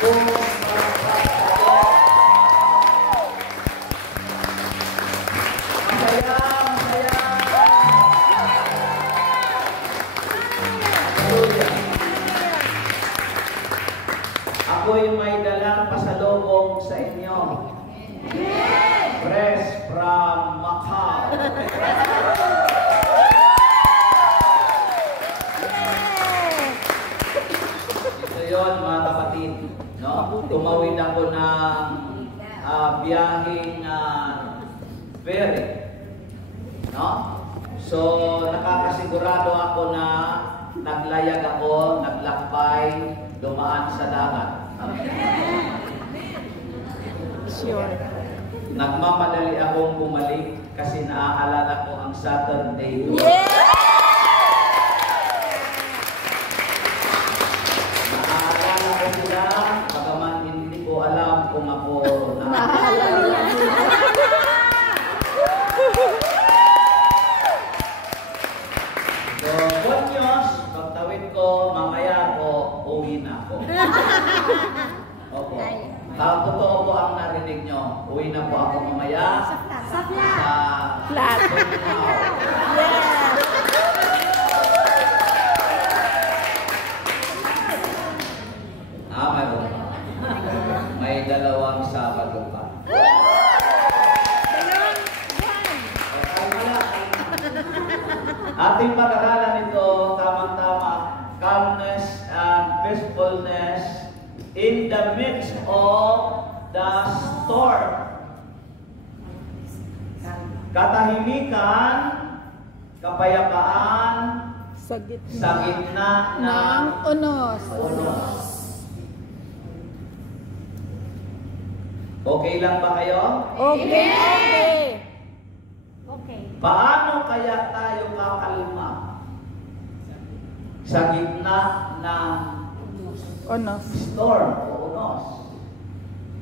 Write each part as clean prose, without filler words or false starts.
Ako'y may dalang pasalubong sa inyo. Fresh from Macau. Ito yun, mga kapatid. No? Tumawid ako ng biyaheng ferry. No? So, nakakasigurado ako na naglayag ako, naglakbay, dumaan sa dagat. Sure. Nagmamadali akong bumalik kasi naaalala ko ang Saturday. Yeah! Naaalala ko sila, bagaman hindi ko alam kung ako So, good news, pagtawid ko, mamaya ko, uwi na ako. Opo. Totoo po ang narinig nyo. Uwi na po ako mamaya Sa flat. Yeah. Mayroon. May dalawang Sabado pa. Ating pag-aralan ito, tamang-tama, calmness and peacefulness in the midst of the storm. Katahimikan, kapayapaan, sa gitna ng unos. Okay lang ba kayo? Okay. Paano kaya tayo kakalma sa gitna ng Unos. storm o unos?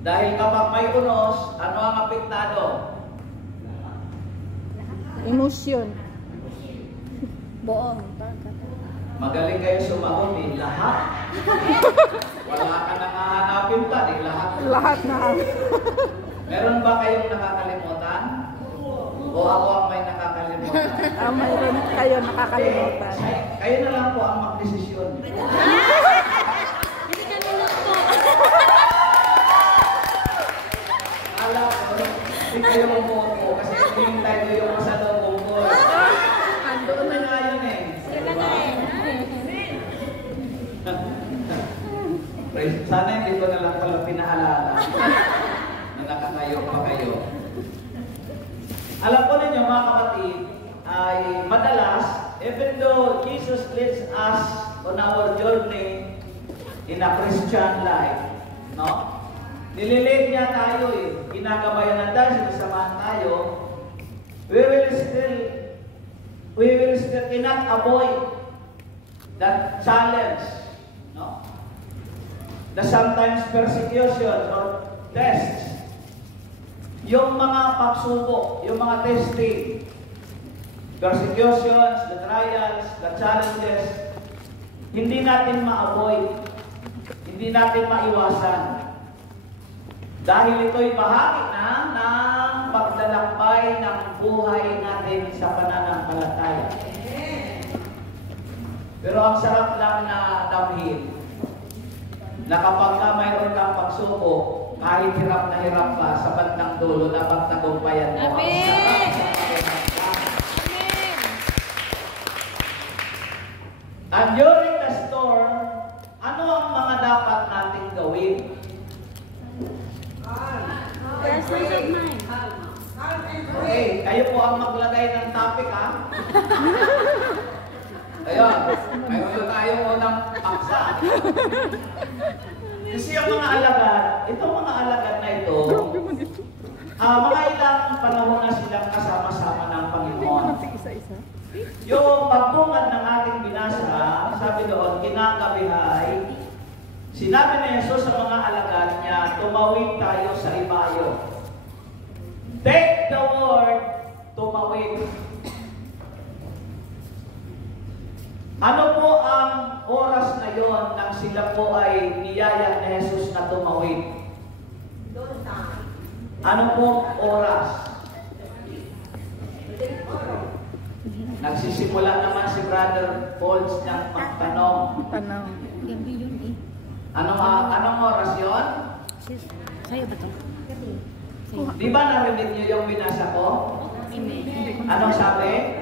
Dahil kapag may unos, ano ang apektado? Emosyon. Buong. Magaling kayo sumagot eh, lahat. Wala ka nang hahanapin pa eh, lahat. Lahat na. Meron ba kayong nakakalimutan? O ako ang may nakakalimutan? Mayroon kayo nakakalimutan. Kayo na lang po ang magdesisyon. Alam ko, hindi kayo mamuot po kasi hinihintay ko yung masalubong ko. Doon na nga yun eh. Sana hindi ko na lang pala pinaalala na nakatayo pa kayo. Alam po ninyo mga kapatid, ay madalas, even though Jesus leads us on our journey in a Christian life, no? Nililead niya tayo eh, ginagabayan tayo, sinasamahan tayo, we will still cannot avoid that challenge, no? The sometimes persecution or tests, yung mga pagsubok, yung mga testing, persecutions, the trials, the challenges, hindi natin ma-avoid, hindi natin maiwasan. Dahil ito'y bahagi na ng paglalakbay ng buhay natin sa pananampalataya. Pero ang sarap lang na damhin na kapag mayroon kang pagsubok, kahit hirap na hirap ka, sa bandang dulo, dapat tagumpayan mo. Amen! And during the storm, ano ang mga dapat nating gawin? Presence of mind. Okay, kayo po ang maglagay ng topic, ha? Ayun, mayroon tayong unang paksa. Kasi yung mga alagad, itong mga alagad na ito, mga ilang panahon na silang kasama-sama ng Panginoon. Yung pagbungad ng ating binasa, sabi doon, kinagabihay, sinabi na Yesus sa mga alagad niya, tumawid tayo sa ibayo. Take the word, tumawid. Ano po ang oras na yon nang sila po ay niyaya ni Jesus na tumawid? Ano po oras? Nagsisimula naman si Brother Paul niyang magtanong. Tanong. Gabi yun eh. Anong oras yon? Sa'yo ba ito? Di ba narinig niyo yung binasa ko? Amen. Anong sabi?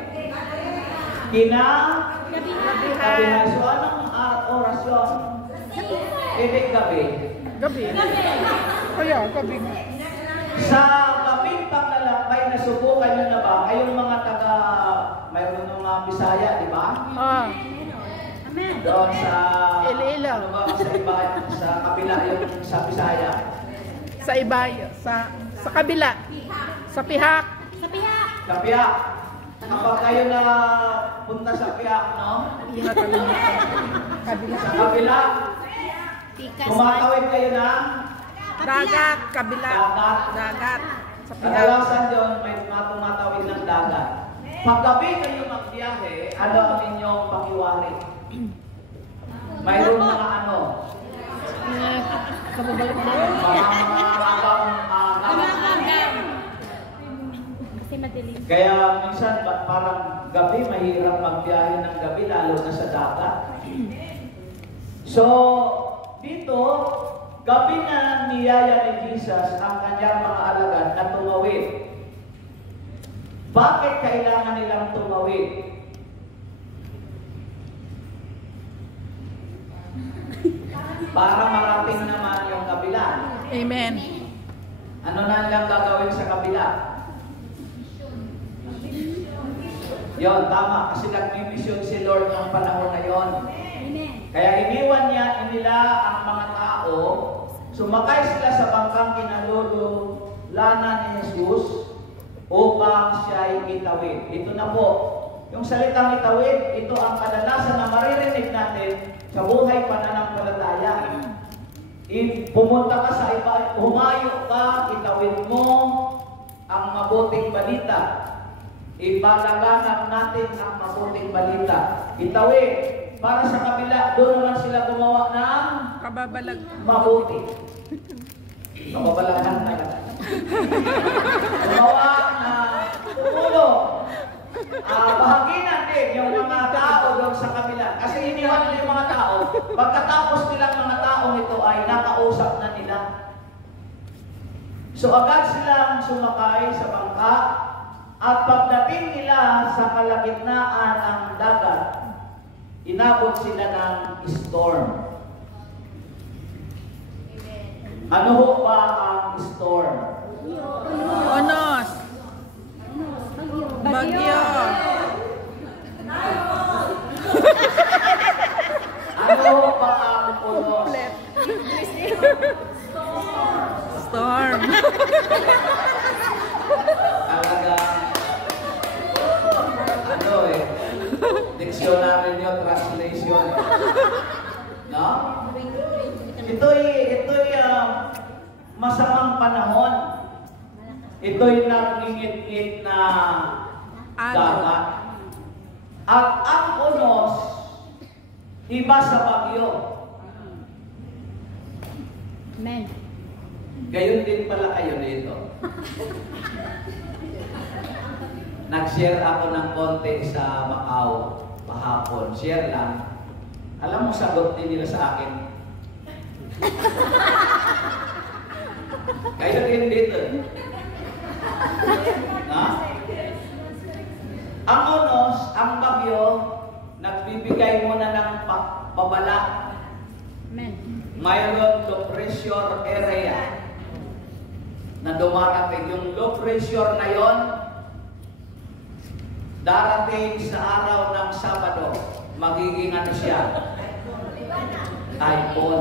Gabihan. So anong oras yun? Ibig gabi. Gabi. Kaya, gabi nga. Sa gabing paglalakbay, nasubukan nyo na ba? Kayong mga taga, mayroon ng mga Bisaya, di ba? Ah. Doon sa, Iloilo. ano ba, sa iba, sa kabila yung sa Bisaya. Sa ibayo. Sa kabila. Sa pihak. Sa Piak. Kapag kayo na punta sa Piak, no? Kabila. Sa kabila, kumakawin kayo na Dagat. Kabila. dagat. Sa pihak. Kadalasan yun, may mga tumatawid ng dagat. Pag gabi kayo magbiyahe, ano ang inyong pakiwari? Mayroong mga ano? Kababalik na. Kasi madilim. Kaya minsan parang gabi, mahirap magbiyahe ng gabi, lalo na sa dagat. So, dito, gabi na niyaya ni Jesus ang kanyang mga alagad na tumawid. Bakit kailangan nilang tumawid? Para marating naman yung kabila. Amen. Ano na lang gagawin sa kabila? Yon, tama. Kasi nagmimisyon si Lord ng panahon na yon. Kaya iniwan niya nila ang mga tao. Sumakay sila sa bangkang kinalululanan ni Jesus upang siya'y itawid. Ito na po. Yung salitang itawid, ito ang kadalasan na maririnig natin sa buhay pananampalataya. Pumunta ka sa iba, humayo ka, itawid mo ang mabuting balita. Ipalaganap natin ang mabuting balita. Itawid. Para sa kabila, doon naman sila gumawa ng Kababalag. mabuti. Kababalagan na lang. Gumawa na tumulong. Bahaginan din yung mga tao doon sa kabila. Kasi iniwan nila yung mga tao. Pagkatapos nilang mga taong ito ay nakausap na nila. So agad silang sumakay sa bangka at pagdating nila sa kalagitnaan ng dagat, inabot sila ng storm. Ano ho ba ang storm? Onos. Bagyo. Ano ho ba ang unos? Storm. Talaga, ano dictionary nyo, translation. No? Ito'y masamang panahon. Ito'y nangingit-ngit na dagat. At ang unos, iba sa bagyo. Amen. Gayon din pala kayo dito. Nag-share ako ng konti sa Macau kahapon. Share lang. Alam mo, sagot din nila sa akin. Kayo din dito. Na? Ang unos, ang bagyo, nagbibigay muna ng babala. Amen. Mayroon low pressure area na dumarating. Yung low pressure na yon, darating sa araw ng Sabado, magiging ano siya? Typhoon.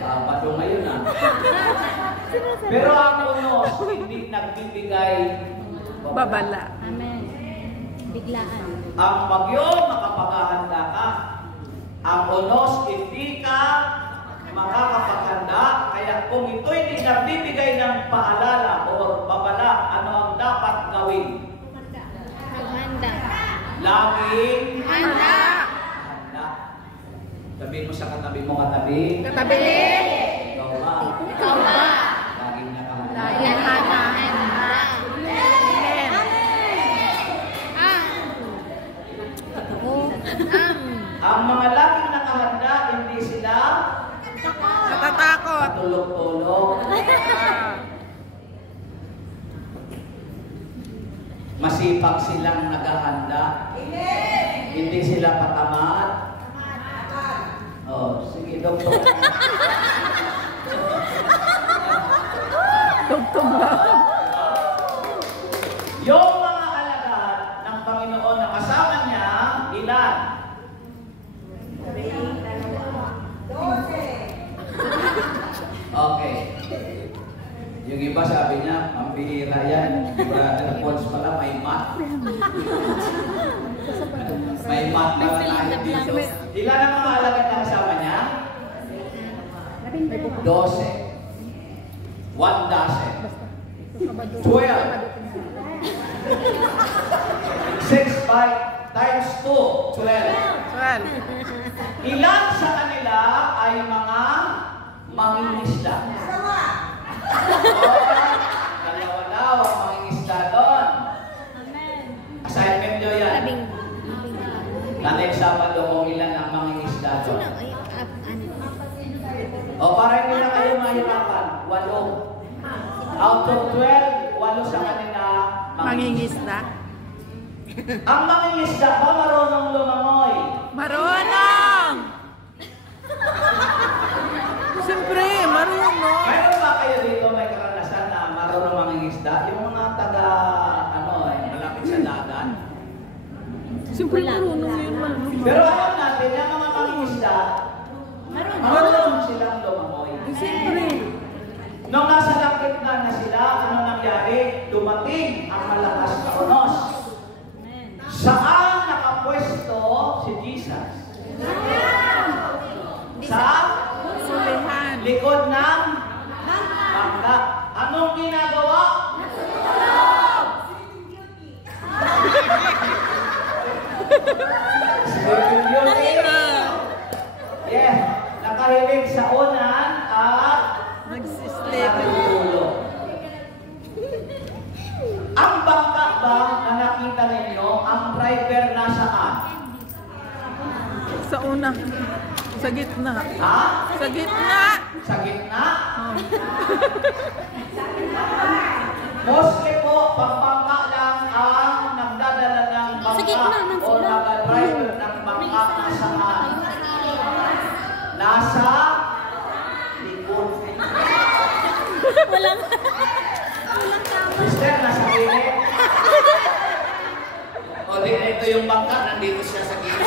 Sabado ngayon Pero ang unos, hindi nagbibigay Babala. Amen. Biglaan. Ang bagyo, makapaghahanda ka. Ang unos, hindi ka makakapaghanda. Kaya kung ito'y hindi nagbibigay ng paalala o babala, ano ang dapat gawin? Maghanda. Laging Handa. handa. Sabihin mo sa katabi mo, katabi. Katabi. Ikaw ba? Ikaw ba? Laging nakahanda. Laging handa. Amen. Ang mga laging nakahanda, hindi sila Natatakot. tulog-tulog. Masipag silang naghahanda. Hindi sila patamad. Oh, sige, doktor. Tugtog lang. Yung mga alagad ng Panginoon na kasama niya, ilan? 12. Okay. Yung iba sabi niya, ang bihira yan. Brother Pons pala, may math. May math pala tayo dito. Ilan ang mga alagad na kasama niya? 12. 1 dozen. 12. 6 times 2. 12. Well, Ilan sa kanila ay mga mangingisda? Dalawa daw ang mangingisda doon. Assignment nyo yan. Natin Sabado kung ilan ang mangingisda doon. O para hindi na kayo mahirapan, 8. Out of 12, 8 sa kanila mangingisda. Ang mangingisda ba marunong lumangoy? Marunong! Siyempre, marunong. Mayroon ba kayo dito may karanasan na marunong mangingisda? Yung mga taga, malapit sa dagat? Siyempre, marunong yun. Marunong. Pero alam natin, yung mga mangingisda, marunong silang lumangoy. Siyempre. Nung nasa langit na sila, ano nangyari? Dumating ang malakas na unos. Saan nakapwesto si Jesus? Sa Sulihan. likod ng bangka. Anong ginagawa? Sleeping beauty. Yeah, nakahilig sa unan at Nagsisleeping. natutulog. Ang bangka ba na nakita ninyo, ang driver nasaan? Sa una. Sa gitna. Ha? Sa gitna. Sa gitna? Oh. Mostly po, pagbangka lang ang nagdadala ng Sa bangka gitna man o sila. nag-driver ng bangka nasaan? Nasa likod. Walang tama. Mister, nasa gilid. O di, ito yung bangka, nandito siya sa gilid.